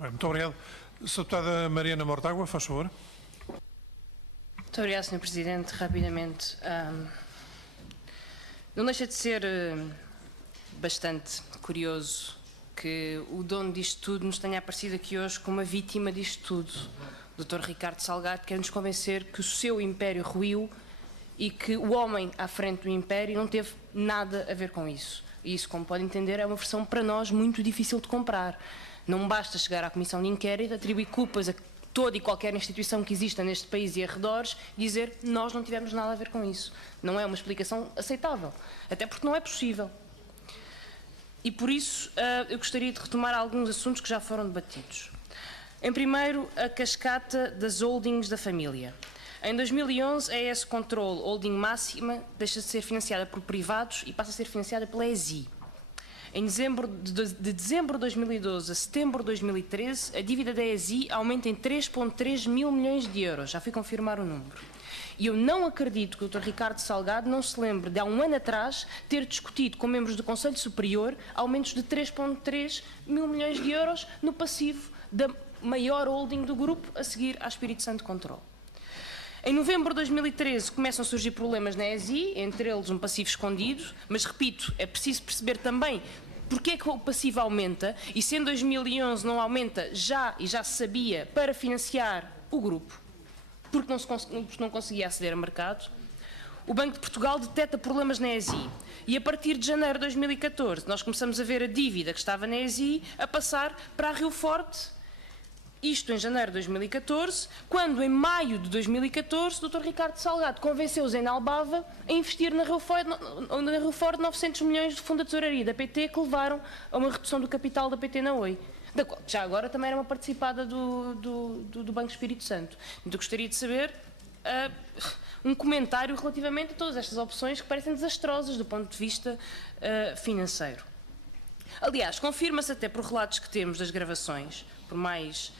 Bem, muito obrigado. Sra. Deputada Mariana Mortágua, faz favor. Muito obrigado, Sr. Presidente. Rapidamente. Não deixa de ser bastante curioso que o dono disto tudo nos tenha aparecido aqui hoje como a vítima disto tudo. O Dr. Ricardo Salgado quer nos convencer que o seu império ruiu e que o homem à frente do império não teve nada a ver com isso. E isso, como pode entender, é uma versão para nós muito difícil de comprar. Não basta chegar à Comissão de Inquérito, atribuir culpas a toda e qualquer instituição que exista neste país e arredores e dizer nós não tivemos nada a ver com isso. Não é uma explicação aceitável, até porque não é possível. E por isso eu gostaria de retomar alguns assuntos que já foram debatidos. Em primeiro, a cascata das holdings da família. Em 2011, a ES Control Holding Máxima deixa de ser financiada por privados e passa a ser financiada pela ESI. Em de dezembro de 2012 a setembro de 2013, a dívida da ESI aumenta em 3,3 mil milhões de euros. Já fui confirmar o número. E eu não acredito que o Dr. Ricardo Salgado não se lembre de há um ano atrás ter discutido com membros do Conselho Superior aumentos de 3,3 mil milhões de euros no passivo da maior holding do grupo a seguir à Espírito Santo Control. Em novembro de 2013 começam a surgir problemas na ESI, entre eles um passivo escondido, mas repito, é preciso perceber também porque é que o passivo aumenta e se em 2011 não aumenta já se sabia para financiar o grupo, porque não conseguia aceder ao mercado. O Banco de Portugal detecta problemas na ESI e a partir de janeiro de 2014 nós começamos a ver a dívida que estava na ESI a passar para a Rio Forte. Isto em janeiro de 2014, quando em maio de 2014 o Dr. Ricardo Salgado convenceu o Zé Albava a investir na Rio Forte 900 milhões de fundo de tesouraria da PT que levaram a uma redução do capital da PT na Oi. Da qual já agora também era uma participada do Banco Espírito Santo. Então gostaria de saber um comentário relativamente a todas estas opções que parecem desastrosas do ponto de vista financeiro. Aliás, confirma-se até por relatos que temos das gravações, por mais...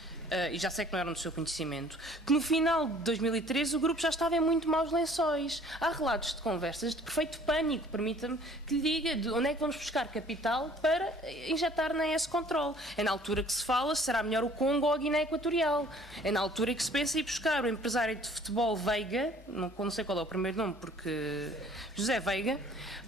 e já sei que não eram do seu conhecimento, que no final de 2013 o grupo já estava em muito maus lençóis. Há relatos de conversas de perfeito pânico, permita-me que lhe diga de onde é que vamos buscar capital para injetar na ES Control. É na altura que se fala se será melhor o Congo ou a Guiné Equatorial. É na altura que se pensa em buscar o empresário de futebol Veiga, não sei qual é o primeiro nome, porque José Veiga,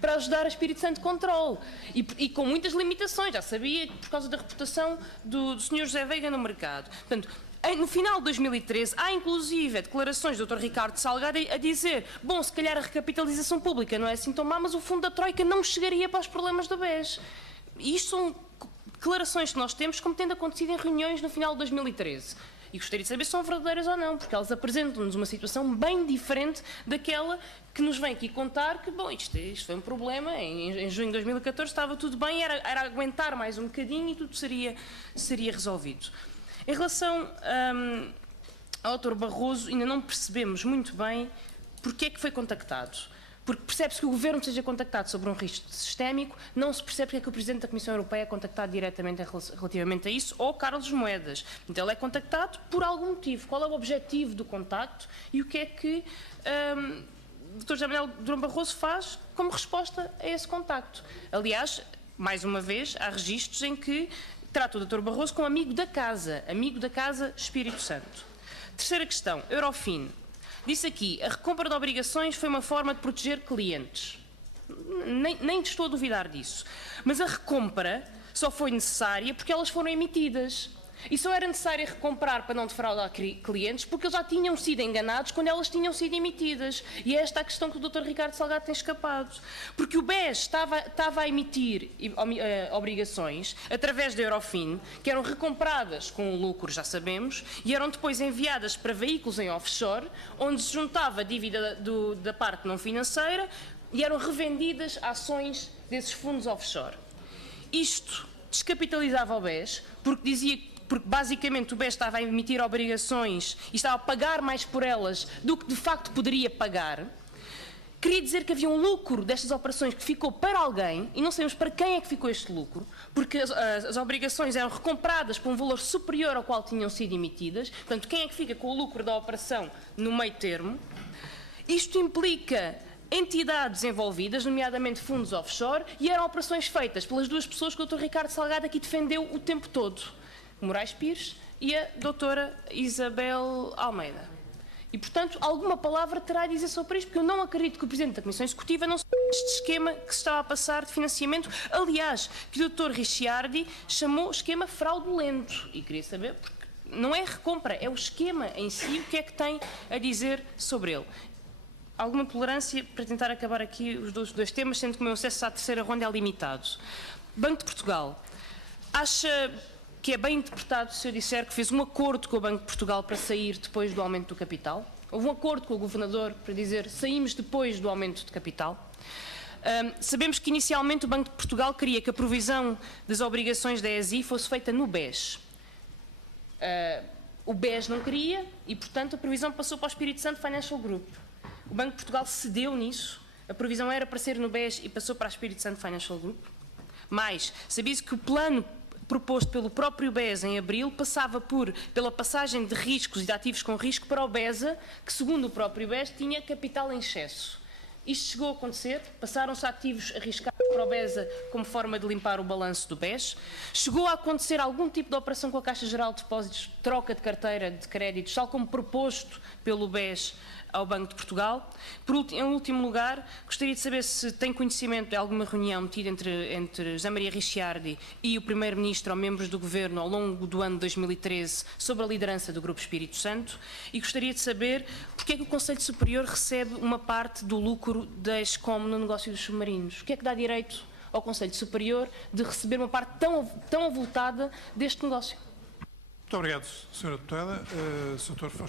para ajudar a Espírito Santo Control. E com muitas limitações, já sabia, por causa da reputação do Sr. José Veiga no mercado. Portanto, no final de 2013, há inclusive declarações do Dr. Ricardo Salgado a dizer bom, se calhar a recapitalização pública não é assim tão má, mas o fundo da Troika não chegaria para os problemas do BES. E isto são declarações que nós temos como tendo acontecido em reuniões no final de 2013. E gostaria de saber se são verdadeiras ou não, porque elas apresentam-nos uma situação bem diferente daquela que nos vem aqui contar que, bom, isto foi um problema, em junho de 2014 estava tudo bem, era aguentar mais um bocadinho e tudo seria resolvido. Em relação ao Dr. Barroso, ainda não percebemos muito bem porque é que foi contactado. Porque percebe-se que o Governo seja contactado sobre um risco sistémico, não se percebe porque é que o Presidente da Comissão Europeia é contactado diretamente relativamente a isso, ou Carlos Moedas. Então ele é contactado por algum motivo. Qual é o objetivo do contacto e o que é que o Dr. José Manuel Durão Barroso faz como resposta a esse contacto? Aliás, mais uma vez, há registros em que trata o Dr. Barroso como amigo da Casa Espírito Santo. Terceira questão, Eurofin. Disse aqui, a recompra de obrigações foi uma forma de proteger clientes. Nem estou a duvidar disso. Mas a recompra só foi necessária porque elas foram emitidas. E só era necessário recomprar para não defraudar clientes porque eles já tinham sido enganados quando elas tinham sido emitidas. E é esta a questão que o Dr. Ricardo Salgado tem escapado. Porque o BES estava a emitir obrigações através da Eurofin, que eram recompradas com lucro, já sabemos, e eram depois enviadas para veículos em offshore, onde se juntava a dívida da parte não financeira e eram revendidas ações desses fundos offshore. Isto descapitalizava o BES, porque basicamente o BES estava a emitir obrigações e estava a pagar mais por elas do que de facto poderia pagar. Queria dizer que havia um lucro destas operações que ficou para alguém e não sabemos para quem é que ficou este lucro, porque as obrigações eram recompradas por um valor superior ao qual tinham sido emitidas. Portanto, quem é que fica com o lucro da operação no meio termo? Isto implica entidades envolvidas, nomeadamente fundos offshore, e eram operações feitas pelas duas pessoas que o Dr. Ricardo Salgado aqui defendeu o tempo todo. Moraes Pires e a doutora Isabel Almeida. E, portanto, alguma palavra terá a dizer sobre isto, porque eu não acredito que o Presidente da Comissão Executiva não saiba este esquema que se estava a passar de financiamento, aliás, que o Dr. Ricciardi chamou esquema fraudulento. E queria saber, porque não é recompra, é o esquema em si, o que é que tem a dizer sobre ele. Alguma tolerância para tentar acabar aqui os dois temas, sendo que o meu acesso à terceira ronda é limitado. Banco de Portugal. Acha que é bem interpretado se eu disser que fez um acordo com o Banco de Portugal para sair depois do aumento do capital? Houve um acordo com o Governador para dizer saímos depois do aumento de capital? Sabemos que inicialmente o Banco de Portugal queria que a provisão das obrigações da ESI fosse feita no BES. O BES não queria e, portanto, a provisão passou para o Espírito Santo Financial Group. O Banco de Portugal cedeu nisso, a provisão era para ser no BES e passou para o Espírito Santo Financial Group. Mas sabia-se que o plano proposto pelo próprio BES em abril passava pela passagem de riscos e de ativos com risco para o BESA, que segundo o próprio BES tinha capital em excesso. Isto chegou a acontecer, passaram-se ativos arriscados para o BESA como forma de limpar o balanço do BES. Chegou a acontecer algum tipo de operação com a Caixa Geral de Depósitos, troca de carteira de créditos, tal como proposto pelo BES ao Banco de Portugal. Em último lugar, gostaria de saber se tem conhecimento de alguma reunião metida entre José Maria Ricciardi e o Primeiro-Ministro ou membros do Governo ao longo do ano 2013 sobre a liderança do Grupo Espírito Santo, e gostaria de saber porque é que o Conselho Superior recebe uma parte do lucro da ESCOM no negócio dos submarinos. O que é que dá direito ao Conselho Superior de receber uma parte tão avultada deste negócio? Muito obrigado, Sra. Deputada. Sr. Doutor, faz